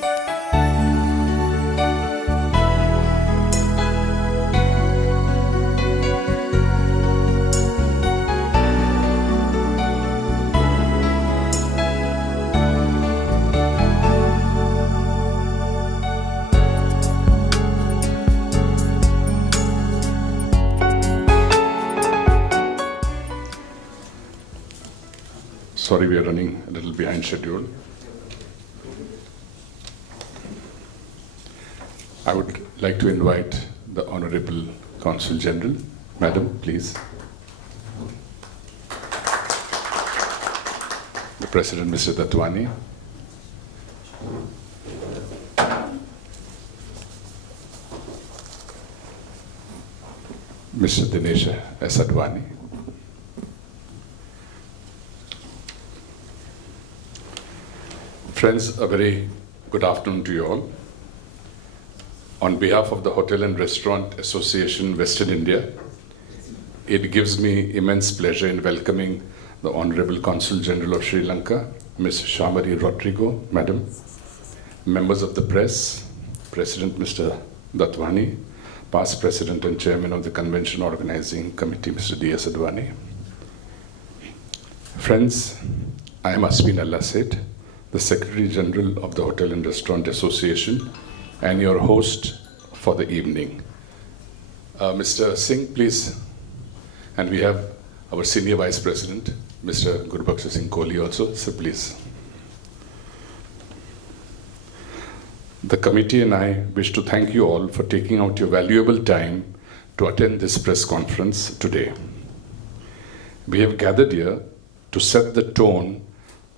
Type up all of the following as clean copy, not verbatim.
Sorry, we are running a little behind schedule. I would like to invite the Honorable Consul General. Madam, please. The President, Mr. Datwani. Mr. Dinesh S. Advani. Friends, a very good afternoon to you all. On behalf of the Hotel and Restaurant Association, Western India, it gives me immense pleasure in welcoming the Honorable Consul General of Sri Lanka, Ms. Shamari Rodrigo, Madam, members of the press, President Mr. Datwani, past President and Chairman of the Convention Organizing Committee, Mr. D.S. Advani. Friends, I am Asmin Allah Seth, the Secretary General of the Hotel and Restaurant Association, and your host for the evening. Mr. Singh, please. And we have our Senior Vice President, Mr. Gurbaksha Singh Kohli also, so please. The committee and I wish to thank you all for taking out your valuable time to attend this press conference today. We have gathered here to set the tone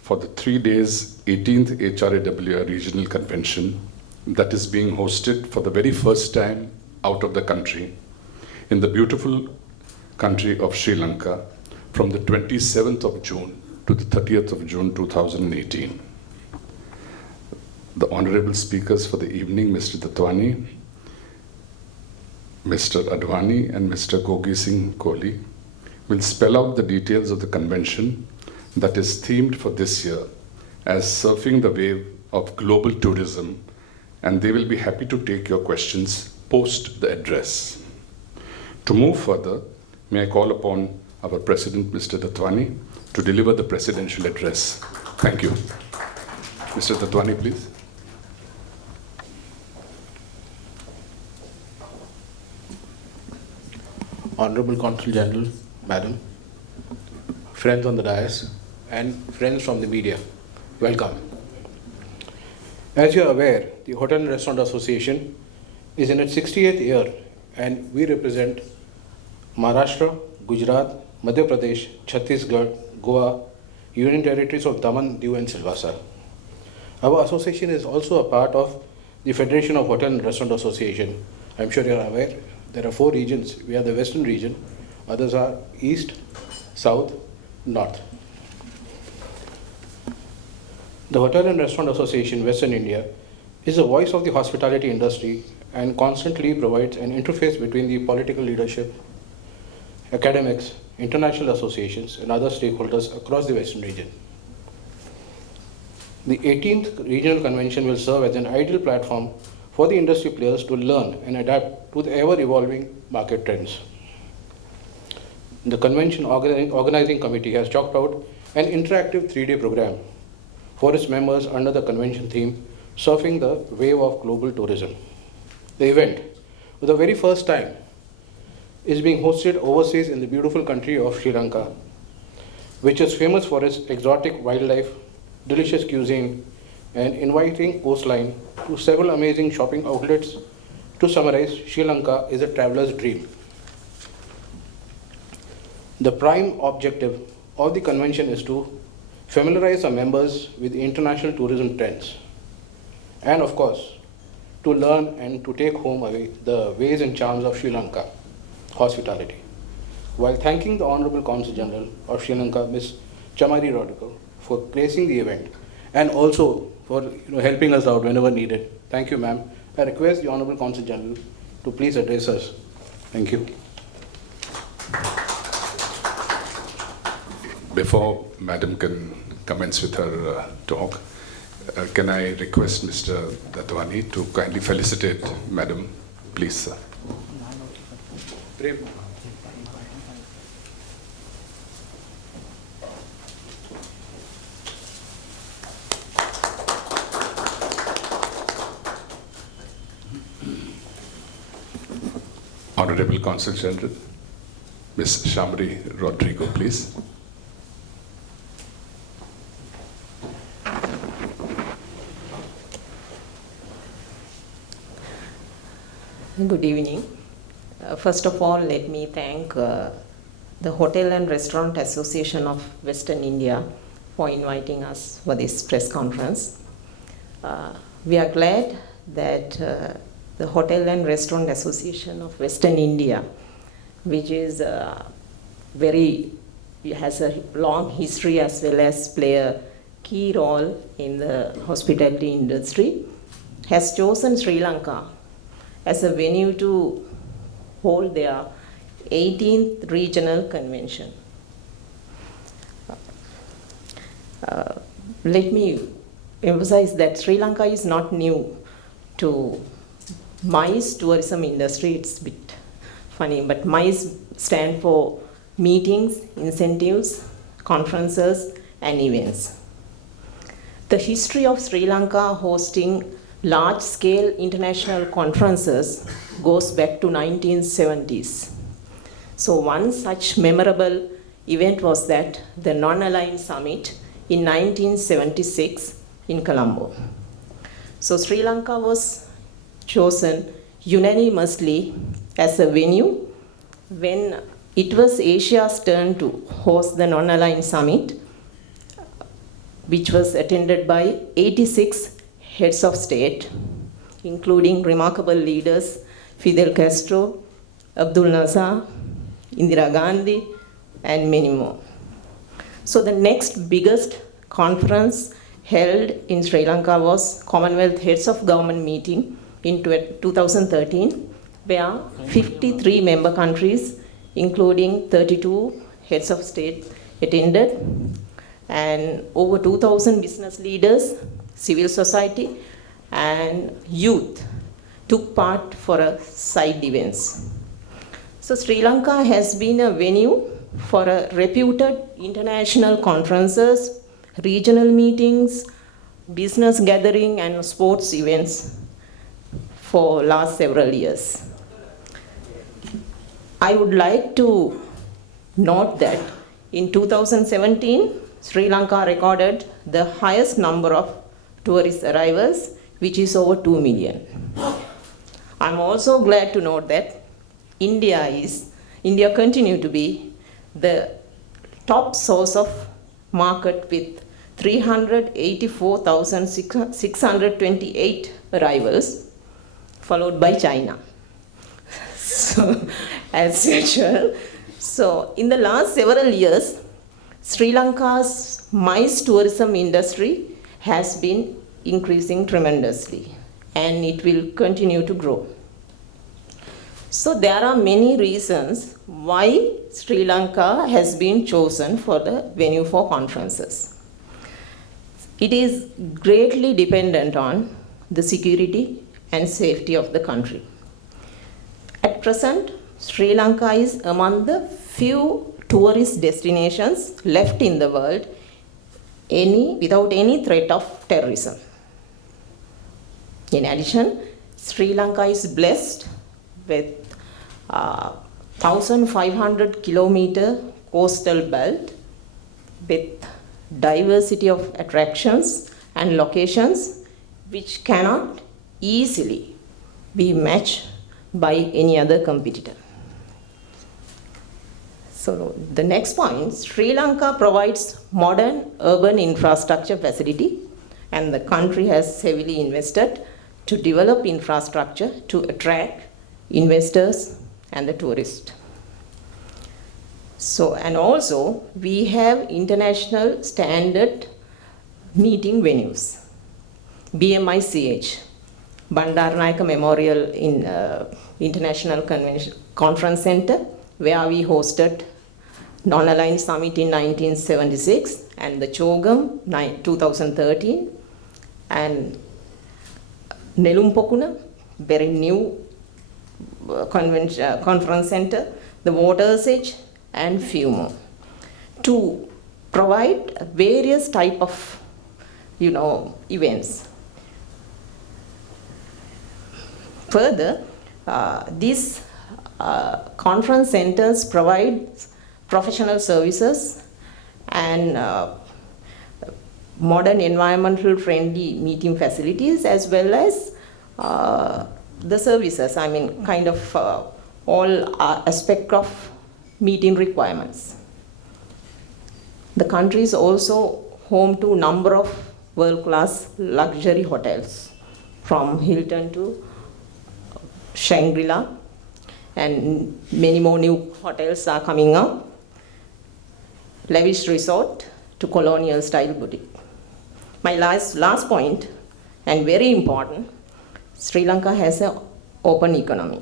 for the 3 days 18th HRAWI Regional Convention that is being hosted for the very first time out of the country in the beautiful country of Sri Lanka from the 27th of June to the 30th of June 2018. The honorable speakers for the evening, Mr. Datwani, Mr. Advani and Mr. Gogi Singh Kohli will spell out the details of the convention that is themed for this year as Surfing the Wave of Global Tourism, and they will be happy to take your questions post the address. To move further, may I call upon our President, Mr. Datwani, to deliver the presidential address. Thank you. Mr. Datwani, please. Honorable Consul General, Madam, friends on the dais, and friends from the media, welcome. As you are aware, the Hotel and Restaurant Association is in its 68th year, and we represent Maharashtra, Gujarat, Madhya Pradesh, Chhattisgarh, Goa, Union Territories of Daman, Diu and Silvassa. Our association is also a part of the Federation of Hotel and Restaurant Association. I'm sure you are aware, there are 4 regions. We are the Western region, others are East, South, North. The Hotel and Restaurant Association, Western India, is the voice of the hospitality industry and constantly provides an interface between the political leadership, academics, international associations, and other stakeholders across the Western region. The 18th Regional Convention will serve as an ideal platform for the industry players to learn and adapt to the ever-evolving market trends. The Convention Organizing Committee has chalked out an interactive 3-day program for its members under the convention theme, Surfing the Wave of Global Tourism. The event, for the very first time, is being hosted overseas in the beautiful country of Sri Lanka, which is famous for its exotic wildlife, delicious cuisine, and inviting coastline to several amazing shopping outlets. To summarize, Sri Lanka is a traveler's dream. The prime objective of the convention is to familiarize our members with international tourism trends, and of course, to learn and to take home away the ways and charms of Sri Lanka hospitality. While thanking the Honorable Consul General of Sri Lanka, Ms. Shamari Rodrigo, for gracing the event and also for helping us out whenever needed. Thank you, ma'am. I request the Honorable Consul General to please address us. Thank you. Before Madam can commence with her talk, Can I request Mr. Dadwani to kindly felicitate Madam, please, sir. Honorable Consul General, Ms. Shamri Rodrigo, please. Good evening. First of all, let me thank the Hotel and Restaurant Association of Western India for inviting us for this press conference. We are glad that the Hotel and Restaurant Association of Western India, which is has a long history as well as play a key role in the hospitality industry, has chosen Sri Lanka as a venue to hold their 18th regional convention. Let me emphasize that Sri Lanka is not new to MICE tourism industry. It's a bit funny, but MICE stand for meetings, incentives, conferences, and events. The history of Sri Lanka hosting large-scale international conferences goes back to 1970s. So one such memorable event was that the Non-Aligned Summit in 1976 in Colombo. So Sri Lanka was chosen unanimously as a venue when it was Asia's turn to host the Non-Aligned Summit, which was attended by 86 heads of state, including remarkable leaders Fidel Castro, Abdul Nasser, Indira Gandhi, and many more. So the next biggest conference held in Sri Lanka was Commonwealth Heads of Government meeting in 2013, where 53 member countries, including 32 heads of state, attended, and over 2,000 business leaders, civil society, and youth took part for a side events. So Sri Lanka has been a venue for a reputed international conferences, regional meetings, business gathering, and sports events for last several years. I would like to note that in 2017, Sri Lanka recorded the highest number of tourist arrivals, which is over 2 million. I'm also glad to note that India continue to be the top source of market with 384,628 arrivals, followed by China. So, as usual, so in the last several years, Sri Lanka's MICE tourism industry has been increasing tremendously, and it will continue to grow. So there are many reasons why Sri Lanka has been chosen for the venue for conferences. It is greatly dependent on the security and safety of the country. At present, Sri Lanka is among the few tourist destinations left in the world without any threat of terrorism. In addition, Sri Lanka is blessed with 1,500 kilometer coastal belt with diversity of attractions and locations which cannot easily be matched by any other competitor. So the next point, Sri Lanka provides modern urban infrastructure facility, and the country has heavily invested to develop infrastructure to attract investors and the tourists. So, and also we have international standard meeting venues. BMICH, Bandaranaike Memorial in International Conference Center, where we hosted Non-Aligned Summit in 1976, and the Chogam 2013, and Nelumpokuna, very new conference center, the Water's Edge, and few more, to provide various type of events. Further, these conference centers provide professional services and modern environmental friendly meeting facilities, as well as the services, kind of all aspect of meeting requirements. The country is also home to number of world-class luxury hotels, from Hilton to Shangri-La, and many more new hotels are coming up. Lavish resort to colonial style boutique. My last point, and very important, Sri Lanka has an open economy,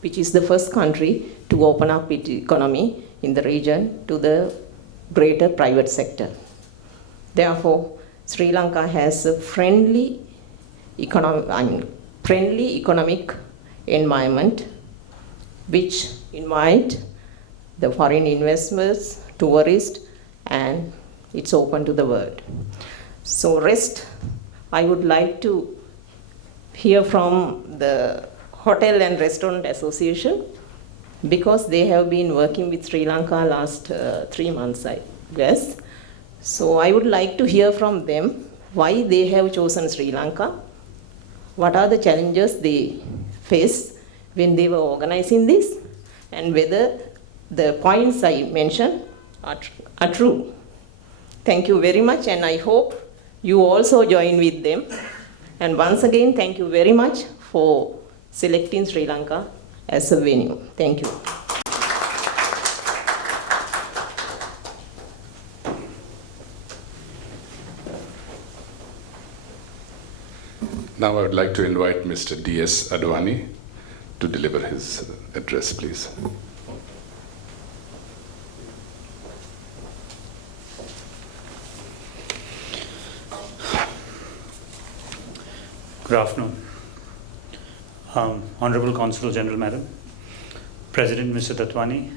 which is the first country to open up its economy in the region to the greater private sector. Therefore, Sri Lanka has a friendly economic environment which invite the foreign investors, tourists, and it's open to the world. So rest, I would like to hear from the Hotel and Restaurant Association, because they have been working with Sri Lanka last 3 months, I guess. So I would like to hear from them why they have chosen Sri Lanka, what are the challenges they faced when they were organizing this, and whether the points I mentioned are true. Thank you very much, and I hope you also join with them. And once again, thank you very much for selecting Sri Lanka as a venue. Thank you. Now I would like to invite Mr. D.S. Advani to deliver his address, please. Good afternoon. Honorable Consul General Madam, President Mr. Tatwani,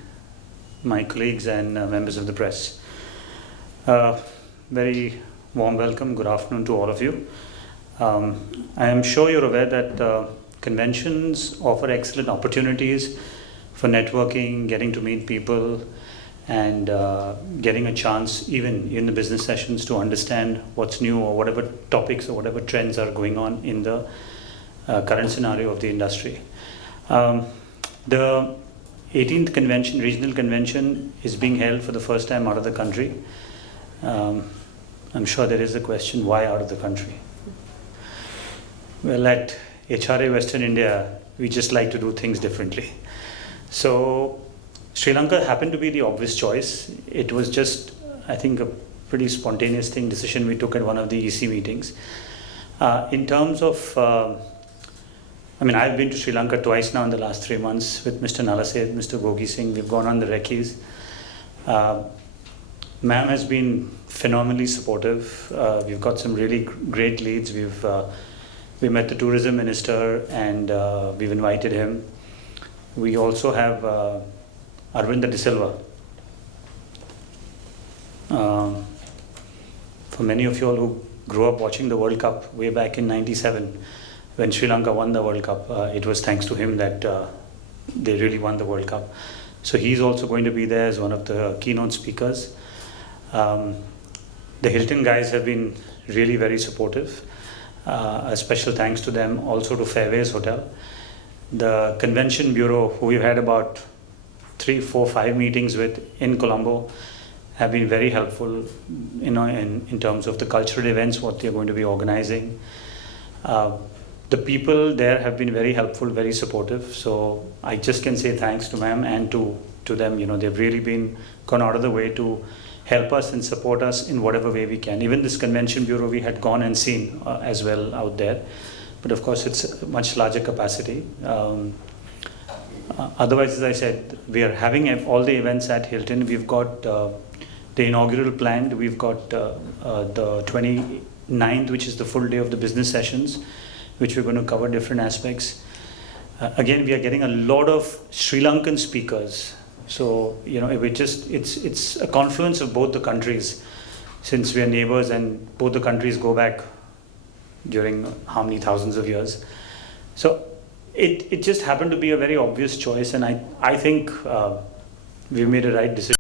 my colleagues and members of the press. Very warm welcome, good afternoon to all of you. I am sure you're aware that conventions offer excellent opportunities for networking, getting to meet people, and getting a chance even in the business sessions to understand what's new or whatever topics or whatever trends are going on in the current scenario of the industry. The 18th convention, regional convention, is being held for the first time out of the country. I'm sure there is a question, why out of the country? Well, at HRAWI Western India, we just like to do things differently. So Sri Lanka happened to be the obvious choice. It was just, I think, a pretty spontaneous decision we took at one of the EC meetings. In terms of, I've been to Sri Lanka twice now in the last 3 months with Mr. Nalaseth, Mr. Gogi Singh. We've gone on the recce's. Ma'am has been phenomenally supportive. We've got some really great leads. We met the tourism minister and we've invited him. We also have Arvinda De Silva. For many of you all who grew up watching the World Cup way back in '97, when Sri Lanka won the World Cup, it was thanks to him that they really won the World Cup. So he's also going to be there as one of the keynote speakers. The Hilton guys have been really very supportive. A special thanks to them, also to Fairways Hotel. The Convention Bureau, who we've had about 3, 4, 5 meetings with in Colombo, have been very helpful, in terms of the cultural events, what they're going to be organizing. The people there have been very helpful, very supportive. So I just can say thanks to ma'am and to them. They've really gone out of the way to help us and support us in whatever way we can. Even this Convention Bureau we had gone and seen as well out there. But of course it's a much larger capacity. Otherwise, as I said, we are having all the events at Hilton. We've got the inaugural planned. We've got the 9th, which is the full day of the business sessions, which we're going to cover different aspects. Again, we are getting a lot of Sri Lankan speakers. So, it's a confluence of both the countries, since we are neighbors and both the countries go back during how many thousands of years. So it just happened to be a very obvious choice, and I think we've made a right decision.